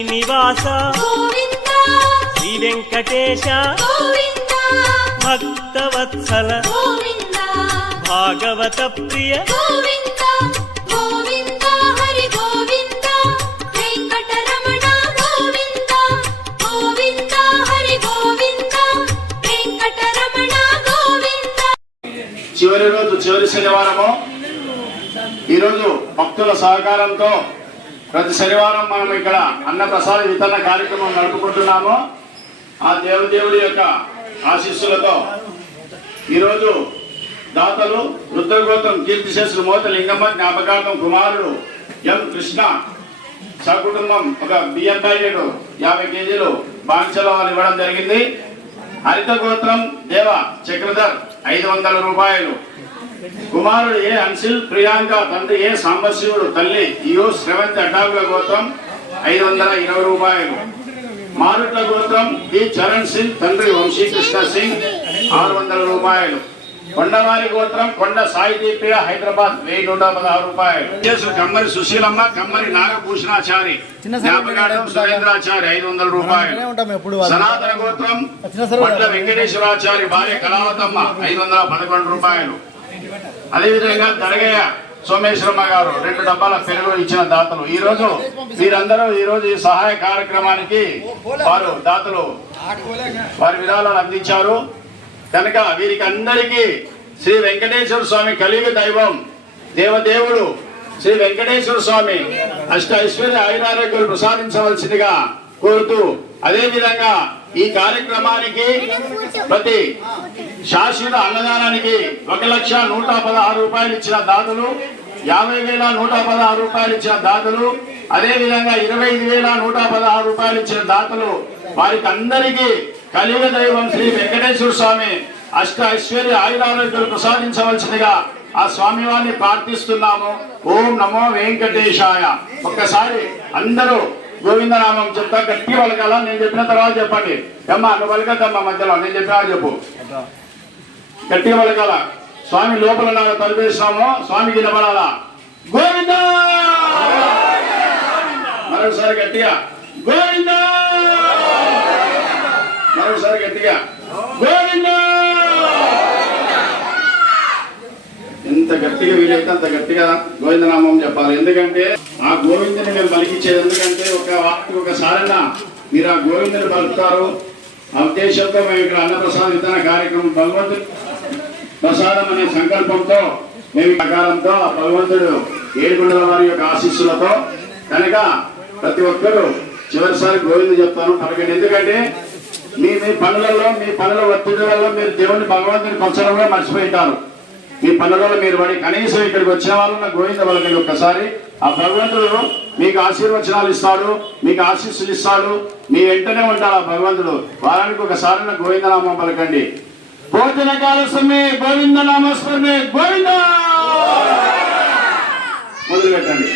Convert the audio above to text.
నివాస శ్రీ వెంకటేశ భక్తవత్సల భాగవత ప్రియ చివరి రోజు చివరి శనివారము ఈరోజు భక్తుల సహకారంతో ప్రతి శనివారం మనం ఇక్కడ అన్నప్రసాద వితరణ కార్యక్రమం నడుపుకుంటున్నాము. ఆ దేవదేవుడి యొక్క ఆశీస్సులతో ఈరోజు దాతలు రుద్రగోత్రం కీర్తిశేషులు మోత లింగమ్మ జ్ఞాపకార్థం కుమారుడు ఎం కృష్ణ సకుటుంబం ఒక బియ్యం ప్యాకెట్ 50 కేజీలు బాంచలో వాళ్ళు ఇవ్వడం జరిగింది. హరిత గోత్రం దేవ చక్రధర్ 500 రూపాయలు, కుమారుడు ఏ అన్సిల్ ప్రియాంక, తండ్రి ఏ సాంబశివుడు, తల్లి యు శ్రవంతి అటాకుల గోత్రం 520 రూపాయలు, మారుట్ల గోత్రం డి చరణ్ సింగ్, తండ్రి వంశీకృష్ణ సింగ్ 600 రూపాయలు, కొండవారి గోత్రం కొండ సాయిదీప్య హైదరాబాద్ 1116 రూపాయలు, కమ్మరి సుశీలమ్మ, కమ్మరి నాగభూషణాచారి జ్ఞాపకార్థం సురేంద్రాచారి 500 రూపాయలు, సనాతన గోత్రం వడ్ల వెంకటేశ్వరాచారి భార్య కళావతమ్మ 511 రూపాయలు. అదేవిధంగా దరగయ్య సోమేశ్వరమ్మ గారు 2 డబ్బాల పెరుగు ఇచ్చిన దాతలు. ఈ రోజు వీరందరూ ఈ సహాయ కార్యక్రమానికి వారు దాతలు వారి విరాళాలు అందించారు కనుక వీరికి అందరికీ శ్రీ వెంకటేశ్వర స్వామి కలియుగ దైవం దేవదేవుడు శ్రీ వెంకటేశ్వర స్వామి అష్ట ఐశ్వర్య ఆయురారోగ్యాలు ప్రసాదించవలసిందిగా కోరుతూ, అదేవిధంగా ఈ కార్యక్రమానికి ప్రతి శాశ్వత అన్నదానానికి 1,116,000 రూపాయలు ఇచ్చిన దాతలు, 50,116 రూపాయలు ఇచ్చిన దాతలు, అదేవిధంగా 25,116 రూపాయలు ఇచ్చిన దాతలు వారికి అందరికీ కలియుగ దైవం శ్రీ వెంకటేశ్వర స్వామి అష్ట ఐశ్వర్య ఆయురారోగ్యాలు ప్రసాదించవలసిందిగా ఆ స్వామి వారిని ప్రార్థిస్తున్నాము. ఓం నమో వెంకటేశాయ. ఒక్కసారి అందరూ గోవిందనామం చెప్తా గట్టి పలకాల. నేను చెప్పిన తర్వాత చెప్పండి. అమ్మా నువ్వు పలకద్దమ్మా మధ్యలో, నేను చెప్పినా చెప్పు. గట్టిగా పలకాల. స్వామి లోపల నాలుగు తలుపేస్తాము, స్వామికి నిలబడాలా. గోవింద. మరొకసారి గట్టిగా గోవింద. మరొకసారి గట్టిగా గోవింద. ఎంత గట్టిగా వీలైతే అంత గట్టిగా గోవిందనామం చెప్పాలి. ఎందుకంటే ఆ గోవిందుని మేము పలికించేది ఎందుకంటే ఒకసారైనా మీరు ఆ గోవిందుని పలుకుతారు. ఆ ఉద్దేశంతో మేము ఇక్కడ అన్నప్రసాద వితరణ కార్యక్రమం భగవంతుడు ప్రసాదం అనే సంకల్పంతో మేము ప్రకారంతో భగవంతుడు ఏడుగుండల వారి యొక్క ఆశీస్సులతో కనుక ప్రతి ఒక్కరూ చివరిసారి గోవిందు చెప్తాను పలకండి. ఎందుకంటే మీ పనుల ఒత్తిడి వల్ల మీరు దేవుని భగవంతుని కొంచెం కూడా మర్చిపోయింటారు. మీ పనులలో మీరు పడి కనీసం ఇక్కడికి వచ్చిన వాళ్ళు నా గోవింద పలకండి. ఒక్కసారి ఆ భగవంతుడు మీకు ఆశీర్వచనాలు ఇస్తాడు, మీకు ఆశీస్సులు ఇస్తాడు, మీ వెంటనే ఉంటాడు ఆ భగవంతుడు. వారానికి ఒకసారి నా గోవిందనామం పలకండి. భోజన కాల సమయ గోవింద నామస్మరణే గోవింద మొదలు పెట్టండి.